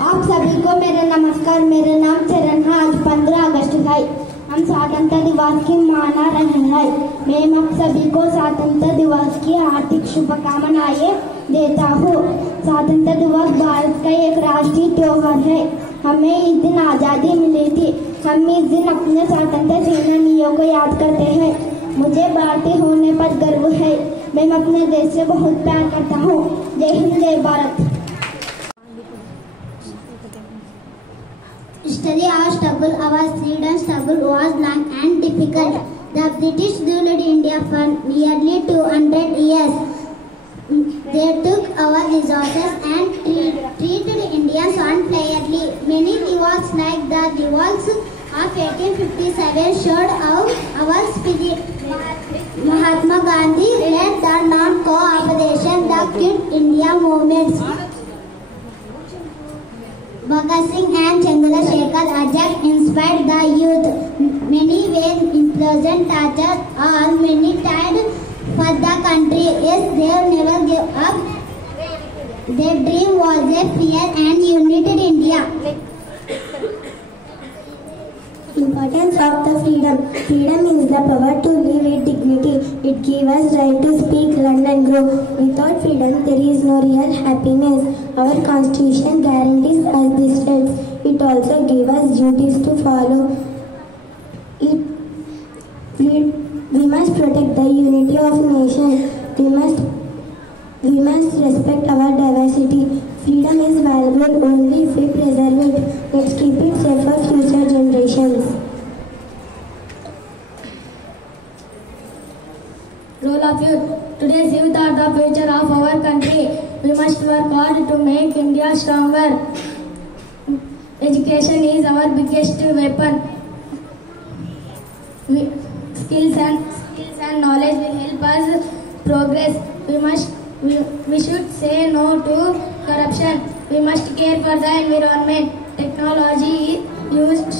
आप सभी को मेरा नमस्कार। मेरा नाम चरण है। आज 15 अगस्त है। हम स्वतंत्रता दिवस की मना रहे हैं। मैं आप सभी को स्वतंत्रता दिवस की हार्दिक शुभकामनाएं देता हूँ। स्वतंत्रता दिवस भारत का एक राष्ट्रीय त्योहार है। हमें इस दिन आज़ादी मिली थी। हम इस दिन अपने स्वतंत्रता सेनानियों को याद करते हैं। मुझे भारतीय होने पर गर्व है। मैं अपने देश से बहुत प्यार करता हूँ। जय हिंद, जय Bharat. Yesterday our struggle, our freedom struggle was long and difficult. The British ruled India for nearly 200 years. They took our resources and treated Indians unfairly. Many revolts like the revolts of 1857 showed our spirit. Mahatma Gandhi led the non-cooperation, the Quit India movements. Bhagat Singh and Chandrasekhar Azad inspired the youth. Many were imprisoned, tortured, or many died for the country. Yes, they never gave up. Their dream was a free and united India. Importance of the freedom. Freedom is the power to live with dignity. It gives us right to speak, learn and grow. Without freedom, there is no real happiness. Our constitution guarantees us these rights. It also gives us duties to follow. We must protect the unity of nation. We must respect our diversity. Freedom is valuable only if we preserve it. Let's keep it safe for future generations. Role of youth. Today's youth are the future of our country. We must work hard to make India stronger. Education is our biggest weapon. Skills and knowledge will help us progress. We should say no to corruption. We must care for the environment. Technology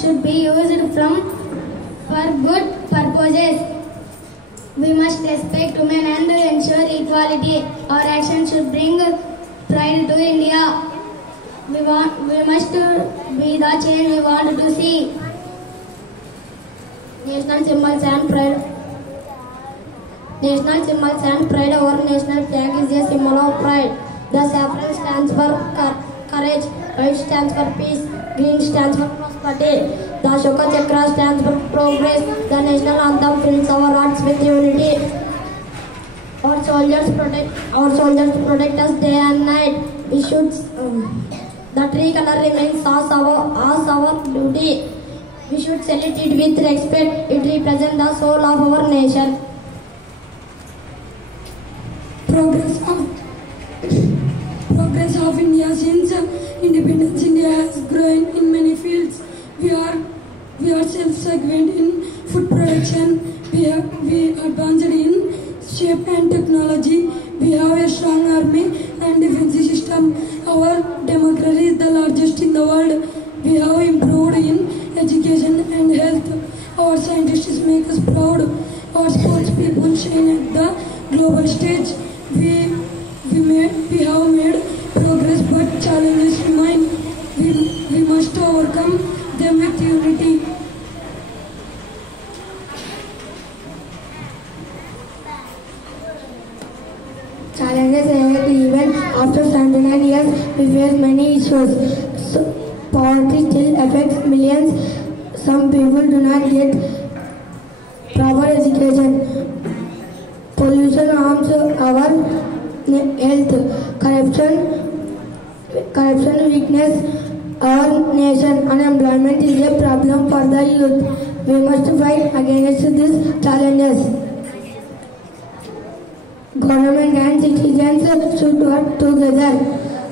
should be used for good purposes. We must respect women and ensure equality. Our action should bring pride to India. We must be the change we want to see. National symbols and pride. National symbols and pride. Our national flag is a symbol of pride. The saffron stands for courage, white stands for peace, green stands for prosperity. The Ashoka Chakra stands for progress. The national anthem fills our hearts with unity. Our soldiers protect us day and night. We should. The tree color remains as our duty. We should salute it with respect. It represents the soul of our nation. Progress of India since independence. India has grown in many fields. We are self-sufficient in food production. We advanced in shape and technology. We have a strong army and defense system. Our democracy is the largest in the world. We have improved in education and health. Our scientists make us proud. Our sports people shine at the global stage. We have made progress, but challenges remain. We must overcome them with unity. Challenges ahead. Even after 79 years, we face many issues. Poverty still affects millions. Some people do not get proper education. Pollution harms our health. Corruption weakness our nation. Unemployment is a problem for the youth. We must fight against these challenges. Government and citizens should work together.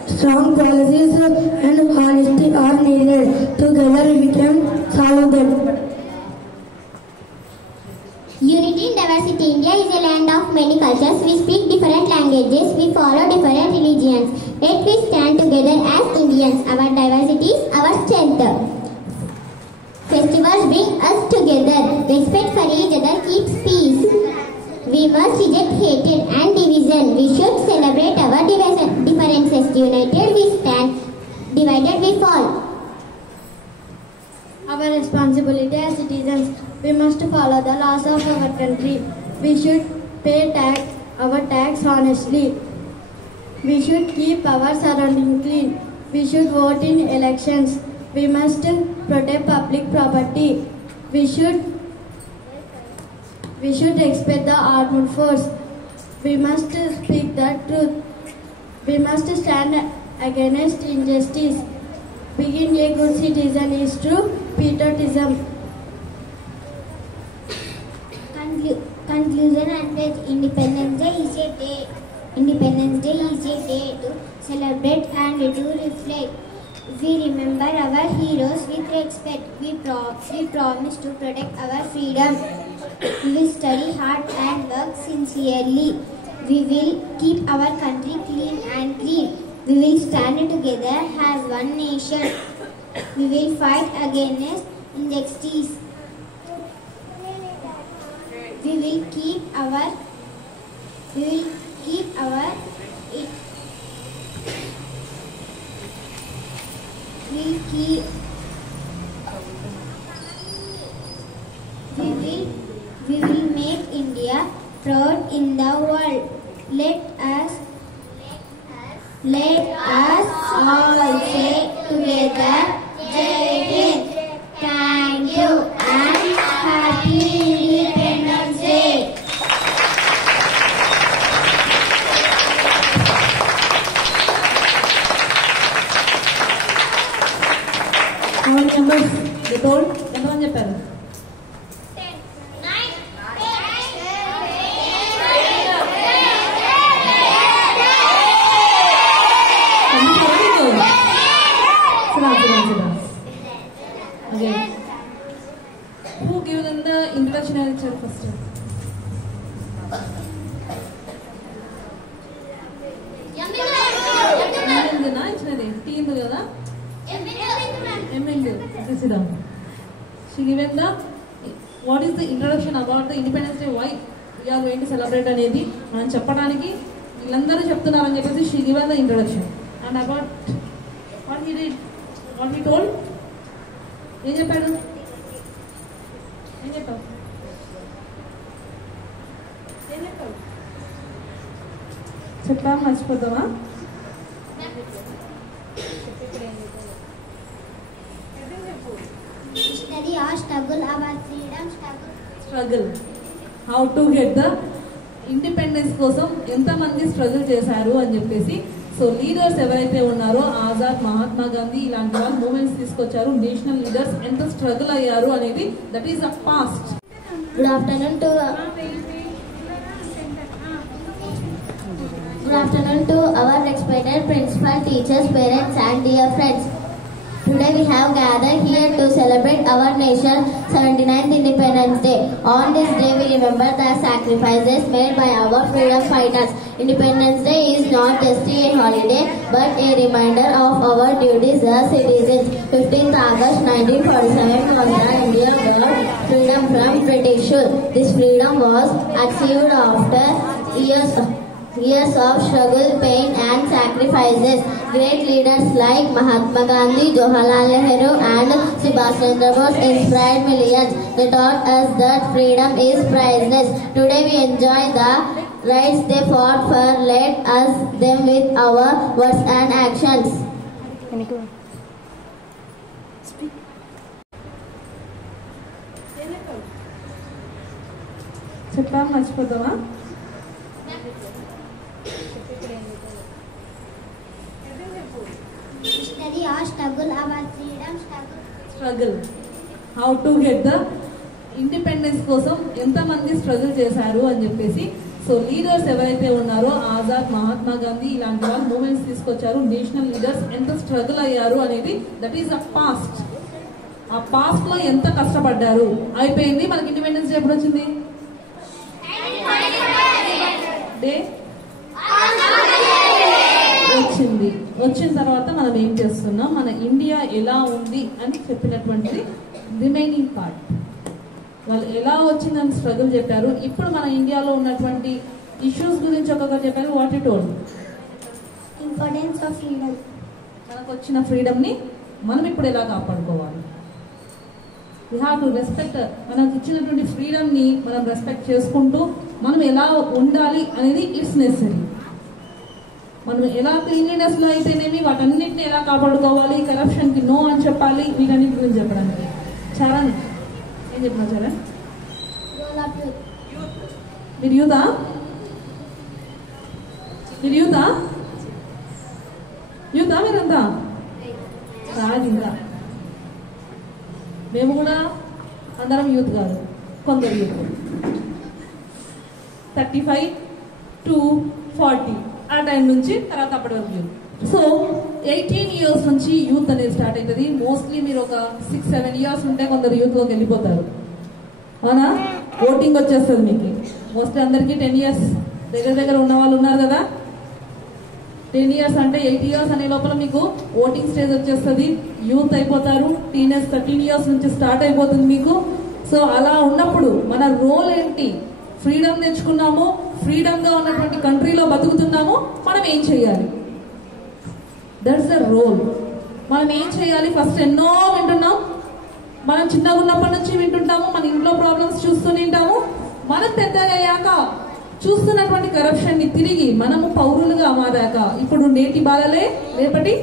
Strong policies and honesty are needed. Together we can solve them. Unity in diversity. India is a land of many cultures. We speak different languages. We follow different religions. Yet we stand together as Indians. Our diversity is our strength. Festivals bring us together. Respect for each other keeps peace. We must reject hatred and division. We should celebrate our differences. United we stand. Divided we fall. Our responsibility as citizens, we must follow the laws of our country. We should pay our tax honestly. We should keep our surroundings clean. We should vote in elections. We must protect public property. We should respect the armed force. We must speak the truth. We must stand against injustice. Being a good citizen is true patriotism. Conclusion and pledge. Independence Day is a day to celebrate and to reflect. We remember our heroes with respect. We promise to protect our freedom. We will study hard and work sincerely. We will keep our country clean and green. We will stand together as one nation. We will fight against injustice. We will keep our we will make India proud in the world. Let us all say together, Jai Hind. Thank you and Happy Independence Day. Numbers, you told? ఎంతమంది చెప్పారు? Okay. Who gave them the introduction first? Team కదా She given the what is the introduction about the Independence Day, why we are going to celebrate అనేది మనం చెప్పడానికి వీళ్ళందరూ చెప్తున్నారని చెప్పేసి she given the introduction and about what he did, what he told. ఏం చెప్పాడు? చెప్పా మర్చిపోతావా? Study or struggle, our freedom struggle. How to get the independence కోసం ఎంతమంది స్ట్రగుల్ చేశారు అని చెప్పేసి. సో లీడర్స్ ఎవరైతే ఉన్నారో ఆజాద్, మహాత్మా గాంధీ ఇలాంటి వాళ్ళు మూమెంట్స్ తీసుకొచ్చారు. నేషనల్ లీడర్స్ ఎంత స్ట్రగుల్ అయ్యారు అనేది that is the past. Good afternoon to our respected principal, teachers, parents and dear friends. Today we have gathered here to celebrate our nation's 79th Independence Day. On this day we remember the sacrifices made by our freedom fighters. Independence Day is not just a holiday but a reminder of our duties as citizens. 15th August 1947 was the India got freedom from British rule. This freedom was achieved after years of struggle, pain and sacrifices. Great leaders like Mahatma Gandhi, Jawaharlal Nehru and Subhash Chandra Bose inspired millions. They taught us that freedom is priceless. Today we enjoy the rights they fought for. Let us them with our words and actions. చెప్పా మర్చిపోతావా? Study or struggle, our freedom struggle. How to get the independence కోసం ఎంతమంది struggle చేశారు అని చెప్పేసి. So leaders ఎవరైతే ఉన్నారో ఆజాద్, మహాత్మా గాంధీ ఇలాంటి వాళ్ళు మూమెంట్స్ తీసుకొచ్చారు. నేషనల్ లీడర్స్ ఎంత స్ట్రగుల్ అయ్యారు అనేది దట్ ఈస్ ద పాస్ట్. ఆ పాస్ట్ లో ఎంత కష్టపడ్డారు. అయిపోయింది. మనకి ఇండిపెండెన్స్ డే ఎప్పుడు వచ్చింది? డే వచ్చింది. వచ్చిన తర్వాత మనం ఏం చేస్తున్నాం, మన ఇండియా ఎలా ఉంది అని చెప్పినటువంటిది రిమైనింగ్ పార్ట్. వాళ్ళు ఎలా వచ్చిందని స్ట్రగుల్ చెప్పారు. ఇప్పుడు మన ఇండియాలో ఉన్నటువంటి ఇష్యూస్ గురించి ఒక్కొక్కటి చెప్పారు. What you told? Importance of freedom. మనకు వచ్చిన ఫ్రీడమ్ని మనం ఇప్పుడు ఎలా కాపాడుకోవాలి? We have to respect. మనకు ఇచ్చినటువంటి ఫ్రీడమ్ని మనం రెస్పెక్ట్ చేసుకుంటూ మనం ఎలా ఉండాలి అనేది ఇట్స్ నెసరీ. మనం ఎలా క్లీన్లీనెస్లో అయితేనేమి వాటన్నిటిని ఎలా కాపాడుకోవాలి, కరప్షన్కి నో అని చెప్పాలి, వీటన్నిటి గురించి చెప్పడానికి. చరణ్ ఏం చెప్పినా చరణ్? మీరు యూతా? మీరు యూతా? యూతా మీరంతా? కాదు, ఇంకా మేము కూడా అందరం యూత్ కాదు, కొందరు యూత్. 35 to 40 ఆ టైం నుంచి తర్వాత అప్పటి వరకు యూత్. సో 18 years నుంచి యూత్ అనేది స్టార్ట్ అవుతుంది. మోస్ట్లీ మీరు ఒక 6-7 years ఉంటే కొందరు యూత్లోకి వెళ్ళిపోతారు, అవునా? ఓటింగ్ వచ్చేస్తుంది మీకు. మోస్ట్లీ అందరికీ 10 years దగ్గర ఉన్న వాళ్ళు ఉన్నారు కదా. 10 years అంటే 8 years అనే లోపల మీకు ఓటింగ్ స్టేజ్ వచ్చేస్తుంది, యూత్ అయిపోతారు. టీనేజ్ 13 years నుంచి స్టార్ట్ అయిపోతుంది మీకు. సో అలా ఉన్నప్పుడు మన రోల్ ఏంటి? ఫ్రీడమ్ తెచ్చుకున్నాము, ఫ్రీడమ్ గా ఉన్నటువంటి కంట్రీలో బతుకుతున్నాము, మనం ఏం చేయాలి? That's the role. మనం ఏం చేయాలి? ఫస్ట్ ఎన్నో వింటున్నాం, మనం చిన్నగా ఉన్నప్పటి నుంచి వింటుంటాము, మన ఇంట్లో ప్రాబ్లమ్స్ చూస్తూనే ఉంటాము. మనం పెద్దగా అయ్యాక చూస్తున్నటువంటి కరప్షన్ ని తిరిగి మనము పౌరులుగా మారాక ఇప్పుడు నేటి బాలలే రేపటి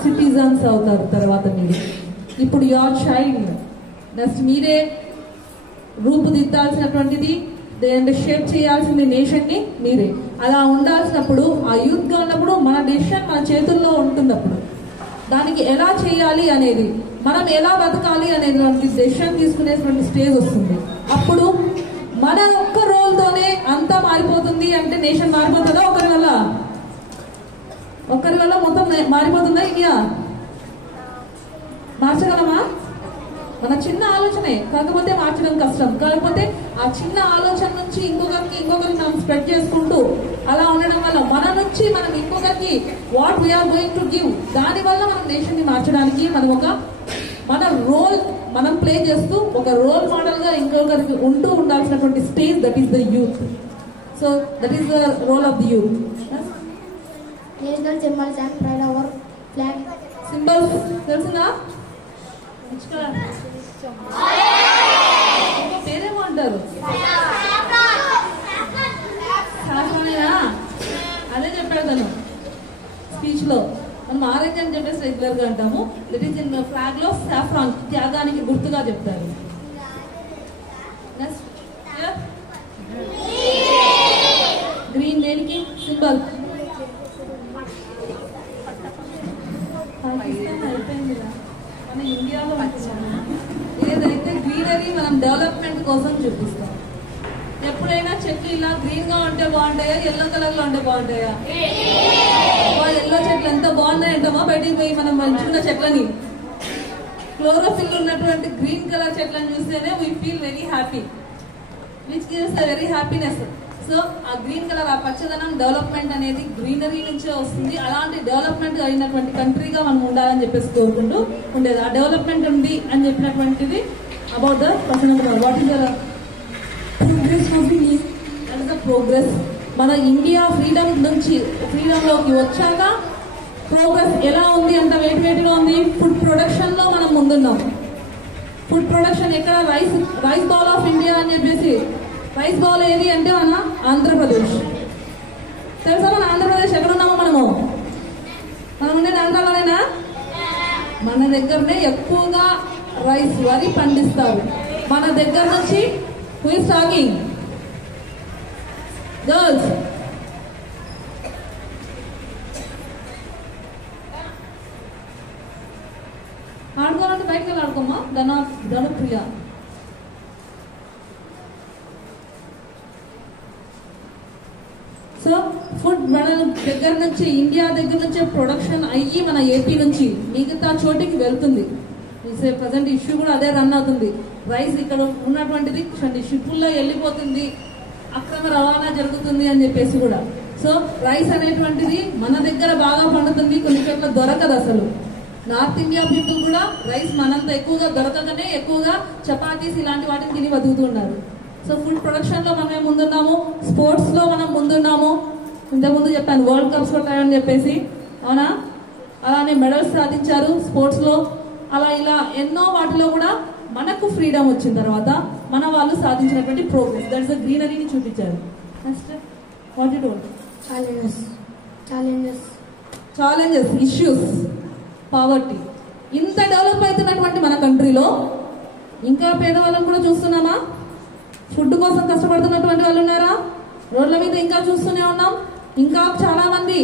సిటిజన్స్ అవుతారు. తర్వాత మీరు ఇప్పుడు యువర్ చైల్డ్, నెక్స్ట్ మీరే రూపుదిద్దాల్సినటువంటిది, దేని షేప్ చేయాల్సింది నేషన్ ని మీరే. అలా ఉండాల్సినప్పుడు ఆ యూత్ గా ఉన్నప్పుడు మన డెసిషన్ మన చేతుల్లో ఉంటున్నప్పుడు దానికి ఎలా చేయాలి అనేది, మనం ఎలా బతకాలి అనేది డెసిషన్ తీసుకునేటువంటి స్టేజ్ వస్తుంది. అప్పుడు మన ఒక్క రోల్ తోనే అంతా మారిపోతుంది అంటే నేషన్ మారిపోతుందా? ఒకరి వల్ల మొత్తం మారిపోతుందా? ఇండియా మార్చగలమా? మన చిన్న ఆలోచనే, కాకపోతే మార్చడం కష్టం. కాకపోతే ఆ చిన్న ఆలోచన నుంచి ఇంకొకరికి మనం స్ప్రెడ్ చేసుకుంటూ అలా ఉండడం వల్ల మన నుంచి మనం ఇంకొకరికి what we are going to give, దాని వల్ల మనం నేషన్ ని మార్చడానికి మన రోల్ మనం ప్లే చేస్తూ ఒక రోల్ మోడల్ గా ఇంకొకరికి ఉంటూ ఉండాల్సినటువంటి stage, that is the youth. So that is the role of the youth. National symbols and pride our flag. Symbols తెలుసునా? పేరేమో అంటారు, అదే చెప్పాడు తను స్పీచ్ లో. మనం ఆరెంజ్ అని చెప్పేసి రెగ్యులర్ గా అంటాము. దట్ ఈస్ ఇన్ ఫ్లాగ్ లో సాఫ్రాన్, త్యాగానికి గుర్తుగా చెప్తారు. గ్రీన్ దేనికి సింబల్? మన ఇండియాలో ఏదైతే గ్రీనరీ మనం డెవలప్మెంట్ కోసం చూపిస్తాం. ఎప్పుడైనా చెట్లు ఇలా గ్రీన్ గా ఉంటే బాగుంటాయా, ఎల్లో కలర్ లో ఉంటే బాగుంటాయా? ఎల్లో చెట్లు ఎంత బాగున్నాయంటామా బయటికి పోయి మనం మంచుకున్న చెట్లని, క్లోరోఫిల్ ఉన్నటువంటి గ్రీన్ కలర్ చెట్లను చూస్తేనే we feel very happy, which gives a very happiness. So ఆ గ్రీన్ కలర్, ఆ పచ్చదనం, డెవలప్మెంట్ అనేది గ్రీనరీ నుంచే వస్తుంది. అలాంటి డెవలప్మెంట్ అయినటువంటి కంట్రీగా మనం ఉండాలని చెప్పేసి కోరుకుంటూ ఉండేది. ఆ డెవలప్మెంట్ ఉంది అని చెప్పినటువంటిది about the person. What is the progress of India? That is the progress. మన ఇండియా ఫ్రీడమ్ లోకి వచ్చాక ప్రోగ్రెస్ ఎలా ఉంది అంత వేటిగా ఉంది. ఫుడ్ ప్రొడక్షన్ లో మనం ముందున్నాం. ఫుడ్ ప్రొడక్షన్ ఎక్కడ? రైస్ బౌల్ ఆఫ్ ఇండియా అని చెప్పేసి. రైస్ బౌల్ ఏది అంటే మన ఆంధ్రప్రదేశ్. తెలుసా మన ఆంధ్రప్రదేశ్ ఎక్కడ ఉన్నామో? మనం ఉండేది ఆంధ్రలోనేనా? మన దగ్గరనే ఎక్కువగా రైస్, వరి పండిస్తారు. మన దగ్గర నుంచి హూ ఇస్ టాకింగ్? గర్ల్స్. ఆడుకోవాలంటే బయటకు వెళ్ళి ఆడుకోమ్మా. ధనుప్రియ. సో ఫుడ్ మన దగ్గర నుంచి, ఇండియా దగ్గర నుంచే ప్రొడక్షన్ అయ్యి మన ఏపీ నుంచి మిగతా చోటికి వెళ్తుంది. ప్రజెంట్ ఇష్యూ కూడా అదే రన్ అవుతుంది. రైస్ ఇక్కడ ఉన్నటువంటిది షిప్పుల్లో వెళ్ళిపోతుంది, అక్రమ రవాణా జరుగుతుంది అని చెప్పేసి కూడా. సో రైస్ అనేటువంటిది మన దగ్గర బాగా పండుతుంది, కొన్ని చోట్ల దొరకదు అసలు. నార్త్ ఇండియా పీపుల్ కూడా రైస్ మనంత ఎక్కువగా దొరకగానే ఎక్కువగా చపాతీస్ ఇలాంటి వాటిని తిని బతుకుతున్నారు. సో ఫుడ్ ప్రొడక్షన్ లో మనమే ముందున్నాము, స్పోర్ట్స్ లో మనం ముందున్నాము. ఇంతకుముందు చెప్పాను వరల్డ్ కప్స్ కొట్టాయని చెప్పేసి. అవునా? అలానే మెడల్స్ సాధించారు స్పోర్ట్స్లో. అలా ఇలా ఎన్నో వాటిలో కూడా మనకు ఫ్రీడమ్ వచ్చిన తర్వాత మన వాళ్ళు సాధించినటువంటి ప్రోగ్రెస్, దట్స్ ద గ్రీనరీని చూపించారు. Next what you don't challenges, issues, poverty. ఇంత డెవలప్ అవుతున్నటువంటి మన కంట్రీలో ఇంకా పేదవాళ్ళని కూడా చూస్తున్నామా? ఫుడ్ కోసం కష్టపడుతున్నటువంటి వాళ్ళు ఉన్నారా? రోడ్ల మీద ఇంకా చూస్తూనే ఉన్నాం. ఇంకా చాలా మంది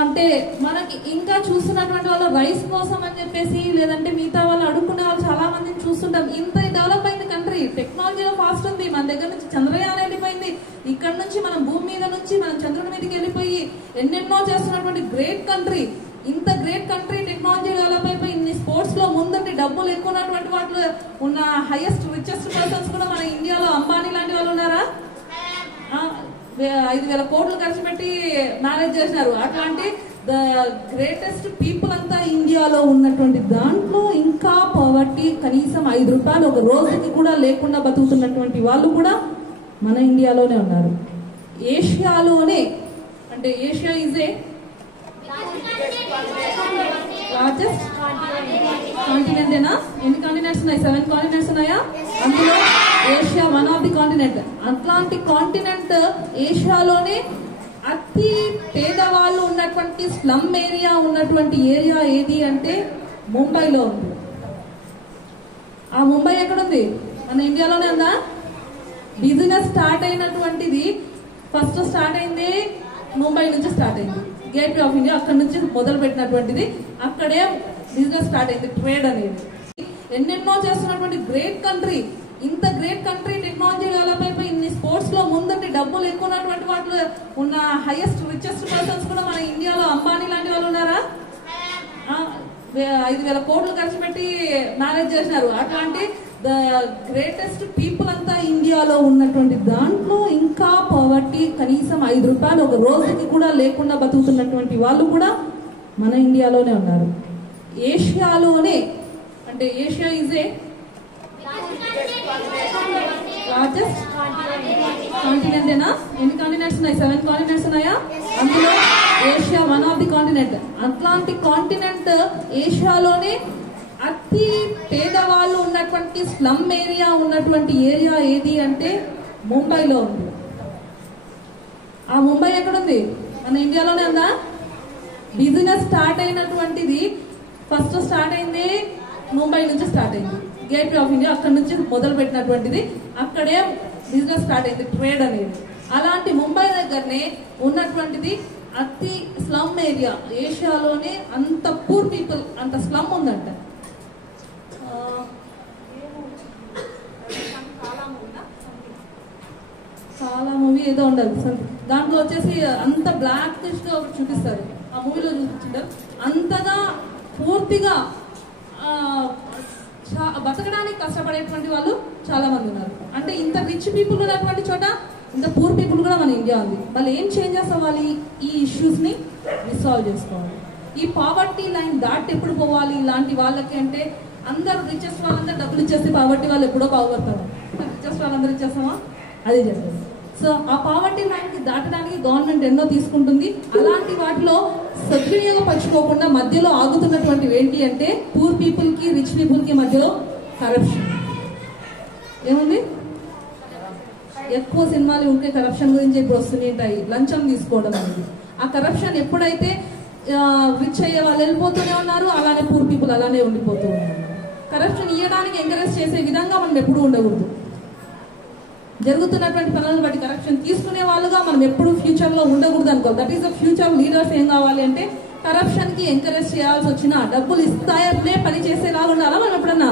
అంటే మనకి ఇంకా చూస్తున్నటువంటి వాళ్ళు రైస్ కోసం అని చెప్పేసి, లేదంటే మిగతా వాళ్ళు అడుక్కునే వాళ్ళు చాలా మందిని చూస్తుంటాం. ఇంత డెవలప్ అయింది కంట్రీ, టెక్నాలజీలో ఫాస్ట్ ఉంది. మన దగ్గర నుంచి చంద్రయాన్ వెళ్ళిపోయింది, ఇక్కడ నుంచి మనం భూమి మీద నుంచి మనం చంద్రుడి మీదకి వెళ్ళిపోయి ఎన్నెన్నో చేస్తున్నటువంటి గ్రేట్ కంట్రీ. ఇంత గ్రేట్ కంట్రీ, టెక్నాలజీ డెవలప్ అయిపోయి ఇన్ని స్పోర్ట్స్ లో ముందంటే డబ్బులు ఎక్కువ ఉన్నటువంటి వాటిలో ఉన్న హైయెస్ట్ రిచెస్ట్ పర్సన్స్ కూడా మన ఇండియాలో అంబానీ లాంటి వాళ్ళు ఉన్నారా? 5,000 కోట్లు ఖర్చు పెట్టి మేనేజ్ చేసినారు. అట్లాంటి ద గ్రేటెస్ట్ పీపుల్ అంతా ఇండియాలో ఉన్నటువంటి దాంట్లో ఇంకా పవర్టీ, కనీసం 5 రూపాయలు ఒక రోజుకి కూడా లేకుండా బతుకుతున్నటువంటి వాళ్ళు కూడా మన ఇండియాలోనే ఉన్నారు. ఏషియాలోనే, అంటే Asia is a largest continent ఏనా? ఎన్ని కాంటినెంట్స్ ఉన్నాయి? 7 కాంటినెంట్స్ ఉన్నాయా? అందులో Asia one of the continent. Atlantic continent ఏషియాలోనే అతి పేదవాళ్ళు ఉన్నటువంటి స్లమ్ ఏరియా ఉన్నటువంటి ఏరియా ఏది అంటే ముంబైలో ఉంది. ఆ ముంబై ఎక్కడుంది? మన ఇండియాలోనే ఉందా? బిజినెస్ స్టార్ట్ అయినటువంటిది ఫస్ట్ స్టార్ట్ అయింది ముంబై నుంచి స్టార్ట్ అయింది. గేట్వే ఆఫ్ ఇండియా అక్కడ నుంచి మొదలు పెట్టినటువంటిది. అక్కడే బిజినెస్ స్టార్ట్ అయింది, ట్రేడ్ అనేది. ఎన్నెన్నో చేస్తున్నటువంటి గ్రేట్ కంట్రీ, ఇంత గ్రేట్ కంట్రీ, టెక్నాలజీ డెవలప్ అయిపోయి ఇన్ని స్పోర్ట్స్ లో ముందంటే డబ్బులు ఎక్కువ ఉన్నటువంటి వాటిలో ఉన్న హైయెస్ట్ రిచెస్ట్ పర్సన్స్ కూడా మన ఇండియాలో అంబానీ లాంటి వాళ్ళు ఉన్నారా? 5,000 కోట్లు ఖర్చు పెట్టి మేనేజ్ చేసినారు. అట్లాంటి ద గ్రేటెస్ట్ పీపుల్ అంతా ఇండియాలో ఉన్నటువంటి దాంట్లో ఇంకా పవర్టీ, కనీసం 5 రూపాయలు ఒక రోజుకి కూడా లేకుండా బతుకుతున్నటువంటి వాళ్ళు కూడా మన ఇండియాలోనే ఉన్నారు. ఏషియాలోనే, అంటే Asia is a largest continent ఏనా? ఎన్ని కాంటినెంట్స్ ఉన్నాయి? 7 కాంటినెంట్స్ ఉన్నాయా? అందులో Asia one of the continent. Atlantic continent ఏషియాలోనే అతి పేదవాళ్ళు ఉన్నటువంటి స్లమ్ ఏరియా ఉన్నటువంటి ఏరియా ఏది అంటే ముంబైలో ఉంది. ఆ ముంబై ఎక్కడుంది? మన ఇండియాలోనే ఉందా? బిజినెస్ స్టార్ట్ అయినటువంటిది ఫస్ట్ స్టార్ట్ అయింది ముంబై నుంచి స్టార్ట్ అయింది. గేట్వే ఆఫ్ ఇండియా అక్కడ నుంచి మొదలు పెట్టినటువంటిది. అక్కడే బిజినెస్ స్టార్ట్ అయింది, ట్రేడ్ అనేది. అలాంటి ముంబై దగ్గరనే ఉన్నటువంటిది అతి స్లమ్ ఏరియా. ఏషియాలోనే అంత పూర్ పీపుల్, అంత స్లమ్ ఉందంట. చాలా మూవీ ఏదో ఉండాలి, దాంట్లో వచ్చేసి అంత బ్లాక్ గా ఒకటి చూపిస్తారు. ఆ మూవీలో చూపించారు. అంతగా పూర్తిగా బతకడానికి కష్టపడేటువంటి వాళ్ళు చాలా మంది ఉన్నారు. అంటే ఇంత రిచ్ పీపుల్ ఉన్నటువంటి చోట ఇంత పూర్ పీపుల్ కూడా మన ఇండియా ఉంది. వాళ్ళు ఏం చేంజెస్ అవ్వాలి? ఈ ఇష్యూస్ ని రిసాల్వ్ చేసుకోవాలి. ఈ పావర్టీ లైన్ దాటి ఎప్పుడు పోవాలి ఇలాంటి వాళ్ళకి అంటే? అందరూ రిచెస్ట్ వాళ్ళందరూ డబ్బులు ఇచ్చేస్తే పావర్టీ వాళ్ళు ఎప్పుడో బాగుపడతారు. రిచెస్ట్ వాళ్ళందరూ ఇచ్చేస్తామా? అది చేస్తారు. సో ఆ పావర్టీ లైన్ కి దాటడానికి గవర్నమెంట్ ఎన్నో తీసుకుంటుంది. అలాంటి వాటిలో సద్వినియోగపరచుకోకుండా మధ్యలో ఆగుతున్నటువంటివి ఏంటి అంటే పూర్ పీపుల్ కి, రిచ్ పీపుల్ కి మధ్యలో కరప్షన్. ఏముంది? ఎక్కువ సినిమాలు ఉంటే కరప్షన్ గురించి ఇప్పుడు వస్తుంటాయి. లంచం తీసుకోవడం అనేది. ఆ కరప్షన్ ఎప్పుడైతే రిచ్ అయ్యే వాళ్ళు వెళ్ళిపోతూనే ఉన్నారు, అలానే పూర్ పీపుల్ అలానే ఉండిపోతూ ఉన్నారు. కరప్షన్ ఇవ్వడానికి ఎంకరేజ్ చేసే విధంగా మనం ఎప్పుడూ ఉండకూడదు. జరుగుతున్నటువంటి పనులను బట్టి కరప్షన్ తీసుకునే వాళ్ళుగా మనం ఎప్పుడు ఫ్యూచర్ లో ఉండకూడదు అనుకో. That is the future leaders. ఏం కావాలి అంటే కరప్షన్ కి ఎంకరేజ్ చేయాల్సి వచ్చినా డబ్బులు ఇస్తాయనే పని చేసేలాగా ఉండాలా మనం ఎప్పుడన్నా?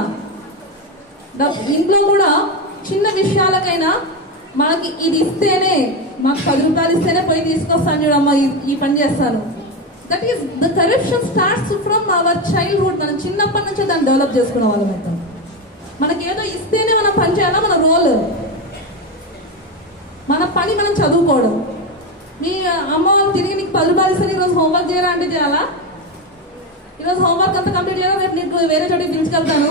ఇంట్లో కూడా చిన్న విషయాలకైనా మనకి ఇది ఇస్తేనే, మాకు 10 రూపాయలు ఇస్తేనే పోయి తీసుకొస్తాను చూడమ్మా, ఈ పని చేస్తాను. That is the corruption starts from our childhood. మనం చిన్నప్పటి నుంచే దాన్ని డెవలప్ చేసుకునే వాళ్ళం అవుతాం. మనకేదో ఇస్తేనే మనం పని చేయాలా? మన రోల్, మన పని మనం చదువుకోవడం. మీ అమ్మ వాళ్ళు తిరిగి నీకు 10 రూపాయలు ఇస్తే ఈరోజు హోంవర్క్ చేయాలా అంటే చేయాలా? ఈరోజు హోంవర్క్ అంతా కంప్లీట్ చేయాలా? రేపు నీకు వేరే చోటికి పిలుచుకెళ్తాను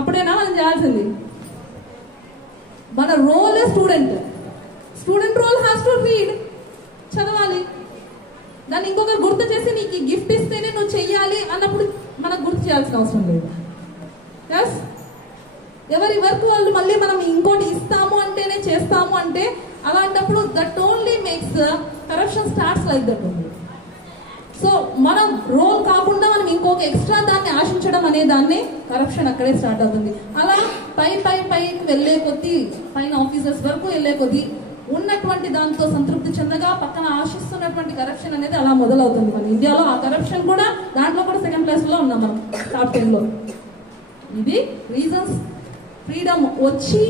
అప్పుడేనా మనం చేయాల్సింది? మన role student. Student role has to read, చదవాలి. దాన్ని ఇంకొకరు గుర్తు చేసి నీకు ఈ గిఫ్ట్ ఇస్తేనే నువ్వు చెయ్యాలి అన్నప్పుడు మనకు గుర్తు చేయాల్సిన అవసరం లేదు. ఎస్, ఎవరి వర్క్ వాళ్ళు మళ్ళీ మనం ఇంకోటి ఇస్తాము అంటేనే చేస్తాము అంటే అలాంటప్పుడు that only makes corruption starts like that only. So మనం రోల్ కాకుండా మనం ఇంకొక ఎక్స్ట్రా దాన్ని ఆశించడం అనే దాన్ని కరప్షన్ అక్కడే స్టార్ట్ అవుతుంది. అలా పైకి వెళ్లే కొద్దీ, పైన ఆఫీసర్స్ వరకు వెళ్లే కొద్దీ ఉన్నటువంటి దాంతో సంతృప్తి చెందగా పక్కన ఆశిస్తున్నటువంటి కరప్షన్ అనేది అలా మొదలవుతుంది. మన ఇండియాలో ఆ కరప్షన్ కూడా దాంట్లో కూడా సెకండ్ ప్లేస్ లో ఉన్నాం మనం, టాప్ 10 లో. ఇది రీజన్స్. ఫ్రీడమ్ వచ్చి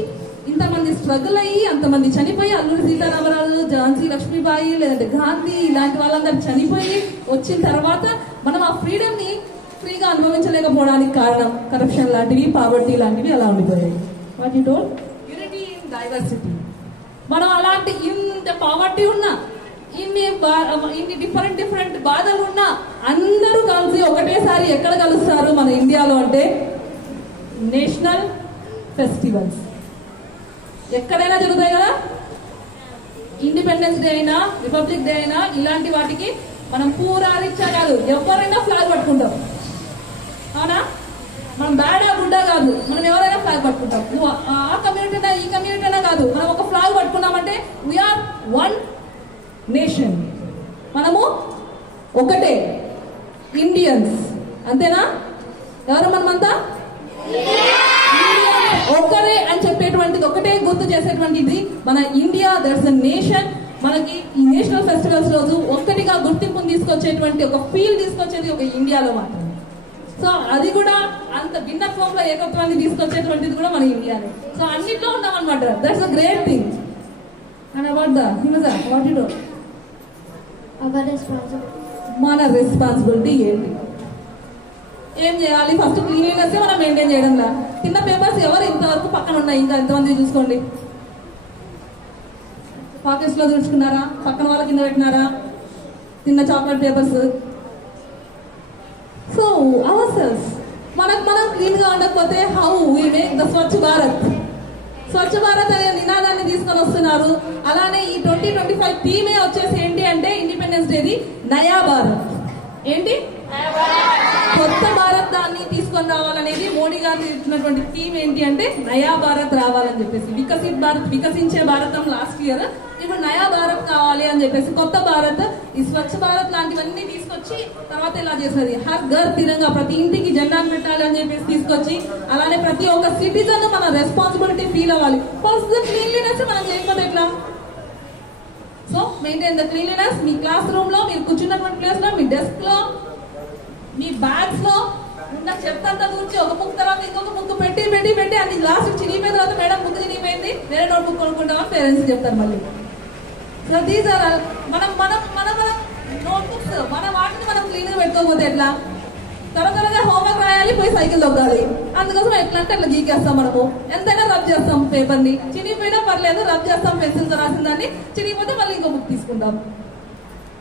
ఇంతమంది స్ట్రగుల్ అయ్యి అంతమంది చనిపోయి, అల్లూరి సీతారామరాజు, ఝాన్సీ లక్ష్మీబాయి లేదంటే గాంధీ ఇలాంటి వాళ్ళందరూ చనిపోయి వచ్చిన తర్వాత మనం ఆ ఫ్రీడమ్ ని ఫ్రీగా అనుభవించలేకపోవడానికి కారణం కరప్షన్ లాంటివి, పావర్టీ లాంటివి అలా ఉండిపోయాయి. What you told, unity in diversity. మనం అలాంటి ఇంత పావర్టీ ఉన్నా, ఇన్ని డిఫరెంట్ బాధలు ఉన్నా అందరూ కలిసి ఒకటేసారి ఎక్కడ కలుస్తారు మన ఇండియాలో అంటే నేషనల్ ఫెస్టివల్స్. ఎక్కడైనా జరుగుతాయి కదా, ఇండిపెండెన్స్ డే అయినా రిపబ్లిక్ డే అయినా ఇలాంటి వాటికి మనం పూరారిచ్చా కాదు, ఎవరైనా ఫ్లాగ్ పట్టుకుంటాం. అవునా, మనం బ్యాడా గుడ్డా కాదు, మనం ఎవరైనా ఫ్లాగ్ పట్టుకుంటాం. నువ్వు ఆ కమ్యూనిటీ అయినా ఈ కమ్యూనిటీ అయినా కాదు, మనం ఒక ఫ్లాగ్ పట్టుకున్నామంటే వీఆర్ వన్ నేషన్. మనము ఒకటే ఇండియన్స్, అంతేనా? ఎవరు మనమంతా ఒక్కరే అని చెప్పేటువంటిది, ఒకటే గుర్తు చేసేటువంటిది మన ఇండియా. That's the nation. మనకి ఈ నేషనల్ ఫెస్టివల్స్ రోజు ఒక్కటిగా గుర్తింపుని తీసుకొచ్చేటువంటి ఒక ఫీల్ తీసుకొచ్చేది ఒక ఇండియాలో మాత్రమే. సో అది కూడా అంత భిన్నత్వంలో ఏకత్వాన్ని తీసుకొచ్చేటువంటిది కూడా మన ఇండియానే. సో అన్నిట్లో ఉన్నాం అనమాట. That's a great thing. And about the Himaja, what you do? మన రెస్పాన్సిబిలిటీ ఏంటి, ఏం చేయాలి? ఫస్ట్ క్లీన్లీనెస్ మనం మెయింటైన్ చేయడంలా. కింద పేపర్స్ ఎవరు ఇంతవరకు పక్కన ఉన్నాయి, ఇంకా ఎంతమంది చూసుకోండి. పాకెట్స్ లో తుడుచుకున్నారా, పక్కన వాళ్ళ కింద పెట్టినారా తిన్న chocolate papers? So our cells మనం క్లీన్ గా ఉండకపోతే how we make the Swachh Bharat. Swachh Bharat అనే నినాదాన్ని తీసుకొని వస్తున్నారు. అలానే ఈ 2025 థీమే వచ్చేసి ఏంటి అంటే ఇండిపెండెన్స్ డేది నయా భారత్. ఏంటి? కొత్త భారత్ దాన్ని తీసుకొని రావాలనేది మోడీ గారు ఇచ్చినటువంటి థీమ్. ఏంటి అంటే నయా భారత్ రావాలని చెప్పేసి. వికసిత్ భారత్, వికసించే భారతం లాస్ట్ ఇయర్, ఇప్పుడు నయా భారత్ కావాలి అని చెప్పేసి కొత్త భారత్, ఈ స్వచ్ఛ భారత్ లాంటివన్నీ తీసుకొచ్చి తర్వాత ఇలా చేసేది హర్ ఘర్ తిరంగా, ప్రతి ఇంటికి జెండాను పెట్టాలి అని చెప్పేసి తీసుకొచ్చి, అలానే ప్రతి ఒక్క సిటిజన్ మన రెస్పాన్సిబిలిటీ ఫీల్ అవ్వాలి. ఫస్ట్ క్లీన్లీనెస్ మనం లేకపోతే ఎట్లా? So maintain the cleanliness. Me class room లో, మీరు కూర్చున్నటువంటి ప్లేస్ లో, మీ డెస్క్ లో, మీ బ్యాగ్స్ లో ఉన్న చెత్త అంతా గురించి ఒక ముక్కు తర్వాత ఇంకొక ముక్కు పెట్టి అది లాస్ట్ చినిగిపోయిన తర్వాత మేడం ముక్కు చినిగిపోయింది, వేరే నోట్ బుక్ కొనుక్కుంటామని పేరెంట్స్ చెప్తారు మళ్ళీ. సో దీస్ ఆర్ మనం నోట్ బుక్స్ మన వాటిని మనం క్లీన్ గా పెట్టుకోకపోతే ఎట్లా? త్వరగా హోంవర్క్ రాయాలి, పోయి సైకిల్ దొక్కాలి. అందుకోసం ఎట్లా అంటే అట్లా గీకేస్తాం. మనము ఎంతైనా రబ్ చేస్తాం పేపర్ ని, చినిగిపోయినా పర్లేదు రబ్ చేస్తాం పెన్సిల్ తో రాసిన దాన్ని. చినిగిపోతే మళ్ళీ ఇంకో బుక్ తీసుకుంటాం.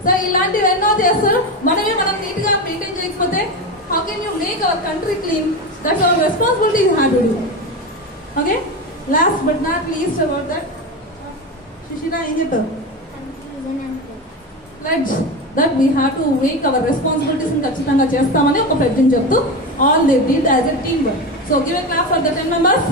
సో ఇలాంటివి ఎన్నో చేస్తారు. మనం నీట్ గా మెయింటైన్ చేయకపోతే how can you make our country clean? That's our responsibility you have to do. Okay, last but not least about that, Shishira ఏం చెప్పావు? Pledge that we have to make our responsibilities ఖచ్చితంగా చేస్తామని ఒక pledge చెప్తూ all they did as a team work. So give a clap for the 10 members.